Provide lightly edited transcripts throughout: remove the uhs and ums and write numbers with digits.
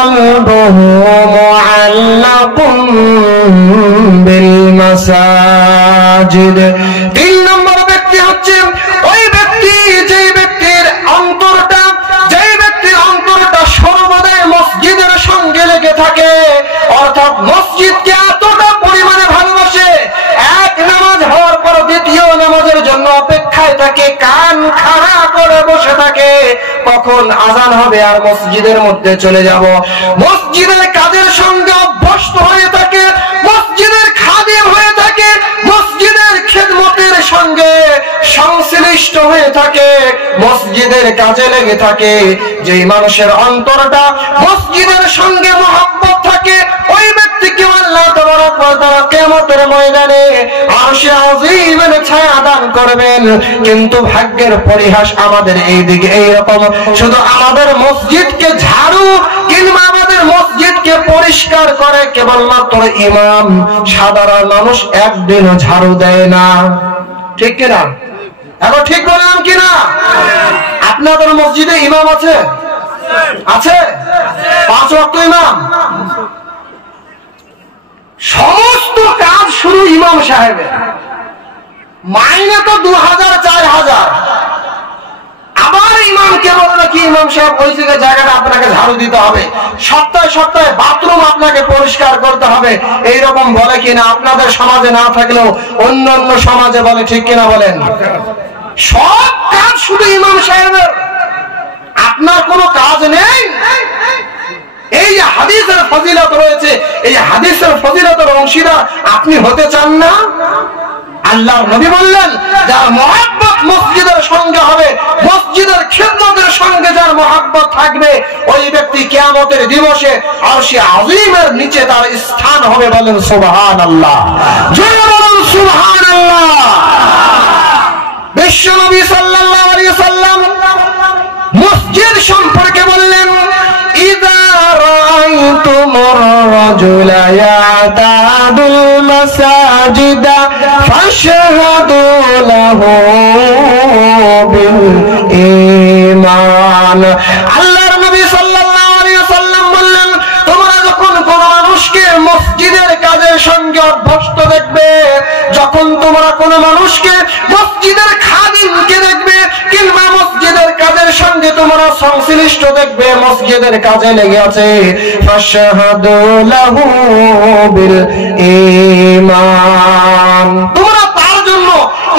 কালবুহু মুআল্লাকুম বিল মাসাজিদ। 3 নম্বর ব্যক্তি হচ্ছে ওই ব্যক্তি যেই ব্যক্তির অন্তরটা সর্বদাই মসজিদের সঙ্গে লেগে থাকে, অর্থাৎ মসজিদকে এতটা পরিমাণে ভালোবাসে, এক নামাজ হওয়ার পর দ্বিতীয় নামাজের জন্য অপেক্ষায় থাকে, কান খাড়া করে বসে থাকে কখন আজান হবে আর মসজিদের মধ্যে চলে যাব। মসজিদের কাজের সঙ্গে অভ্যস্ত হয়ে থাকে, মসজিদের খাদিম হয়ে থাকে, মসজিদের খিদমতের সঙ্গে সংশ্লিষ্ট হয়ে থাকে, মসজিদের কাজে লেগে থাকে। যেই মানুষের অন্তরটা মসজিদের সঙ্গে মহব্বত থাকে, ওই ব্যক্তিকে আল্লাহ তাবারক ওয়া তাআলা কিয়ামতের ময়দানে আরশে আযীমের ছায়া দান করবেন। কিন্তু ভাগ্যের পরিহাস আমাদের এই দিকে এইরকম, শুধু আমাদের মসজিদকে ঝাড়ু কিংবা আমাদের মসজিদকে পরিষ্কার করে কেবলমাত্র ইমাম, সাধারণ মানুষ একদিনও ঝাড়ু দেয় না। ঠিক কিনা? এখন ঠিক বললাম কিনা? আপনাদের মসজিদে ইমাম আছে? আছে? 5 ওয়াক্ত ইমাম? সমস্ত কাজ শুরু ইমাম সাহেবের, মাইনে তো 2000 4000। আবার ইমামকে বললো কি ইমাম সাহেব ওই জায়গাটা আপনাকে ঝাড়ু দিতে হবে, সপ্তাহে সপ্তাহে বাথরুম আপনাকে পরিষ্কার করতে হবে, এইরকম বলে কিনা? আপনাদের সমাজে না থাকলেও অন্য অন্য সমাজে বলে, ঠিক কিনা বলেন? সব কাজ শুধু ইমাম সাহেবের, আপনার কোনো কাজ নেই। এই যে হাদিসের ফজিলত রয়েছে, এই হাদিসের ফজিলতের অংশীদার আপনি হতে চান না? আল্লাহর নবী বললেন, যার মহব্বত মসজিদের সঙ্গে হবে, মসজিদের খিদমতের সঙ্গে যার মহব্বত থাকবে, ওই ব্যক্তি কিয়ামতের দিবসে আরশে আযীমের নিচে তার স্থান হবে। বলেন সুবহানাল্লাহ, জোরে বলুন সুবহানাল্লাহ। বিশ্বনবী সাল্লাল্লাহু আলাইহি সাল্লাম মসজিদ সম্পর্কে বললেন, ইযা রাআইতুমুর রাজুলা ইয়াতাদুল মাসাজিদা ফাশহাদু লাহু বিল ঈমান। আল্লাহর নবী সাল্লাল্লাহু আলাইহি সাল্লাম বললেন, তোমরা যখন কোন মানুষকে মসজিদের কাজের সঙ্গে অভ্যস্ত দেখবে, যখন তোমরা কোন মানুষকে মসজিদের খাদিমকে দেখবে কিংবা মসজিদের কাজের সঙ্গে তোমরা সংশ্লিষ্ট দেখবে, মসজিদের কাজে লেগে আছে, ফাশহাদু লাহু বিল ঈমান, তোমরা তার জন্য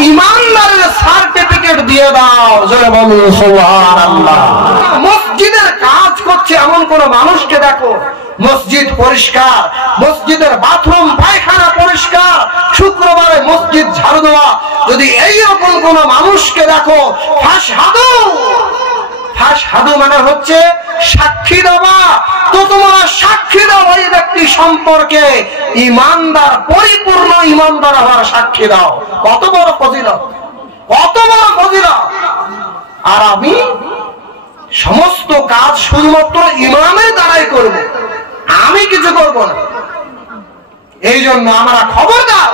ঈমানদারের সার্টিফিকেট দিয়ে দাও। জোরে বলুন সুবহানাল্লাহ। মসজিদের কাজ করছে এমন কোন মানুষকে দেখো, মসজিদ পরিষ্কার, মসজিদের বাথরুম পায়খানা পরিষ্কার, শুক্রবারে মসজিদ ঝাড়ু দেওয়া, যদি এইরকম কোন মানুষকে দেখো, ফাশহাদু, ফাশহাদু মানে হচ্ছে সাক্ষী দেওয়া, তো তোমরা সাক্ষী দাও ওই ব্যক্তি সম্পর্কে, ঈমানদার, পরিপূর্ণ ঈমানদার হওয়ার সাক্ষী দাও। কত বড় ফজিলত, কত বড় ফজিলত! আর আমি সমস্ত কাজ শুধুমাত্র ইমামের দ্বারাই করব, আমি কিছু করব না। এই জন্য আমরা খবরদার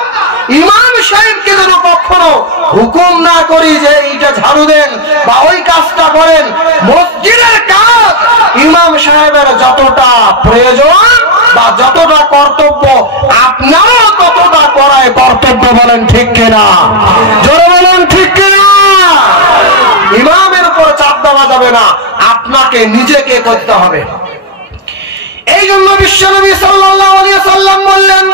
ইমাম সাহেবকে যেন কখনো হুকুম না করি যে এইটা ঝাড়ু দেন বা ওই কাজটা করেন। মসজিদের কাজ ইমাম সাহেবের যতটা প্রয়োজন বা যতটা কর্তব্য, আপনারও ততটা করায় কর্তব্য। বলেন ঠিক কিনা? জোরে বলেন ঠিক কিনা? ইমামের উপর চাপ দেওয়া যাবে না, আপনাকে নিজেকে করতে হবে। এই জন্য বিশ্বনবী সাল্লাল্লাহু আলাইহি সাল্লাম বললেন,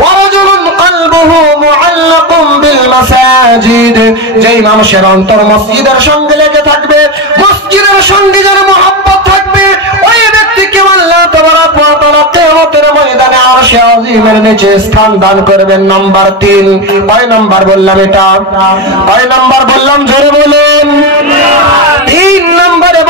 ওয়ারাজুলুন কলবুহু মুআল্লাকুম বিল মাসাজিদ, যেই মানুষের অন্তর মসজিদের সঙ্গে লেগে থাকবে, মসজিদের সঙ্গে যার মহব্বত থাকবে, ওই ব্যক্তিকে আল্লাহ তাবারক ওয়া তাআলা কিয়ামতের ময়দানে আরশে আযীমের নিচে স্থান দান করবেন। নাম্বার 3, কয় নাম্বার বললাম এটা? কয় নাম্বার বললাম? জোরে বলুন। 3 নম্বরে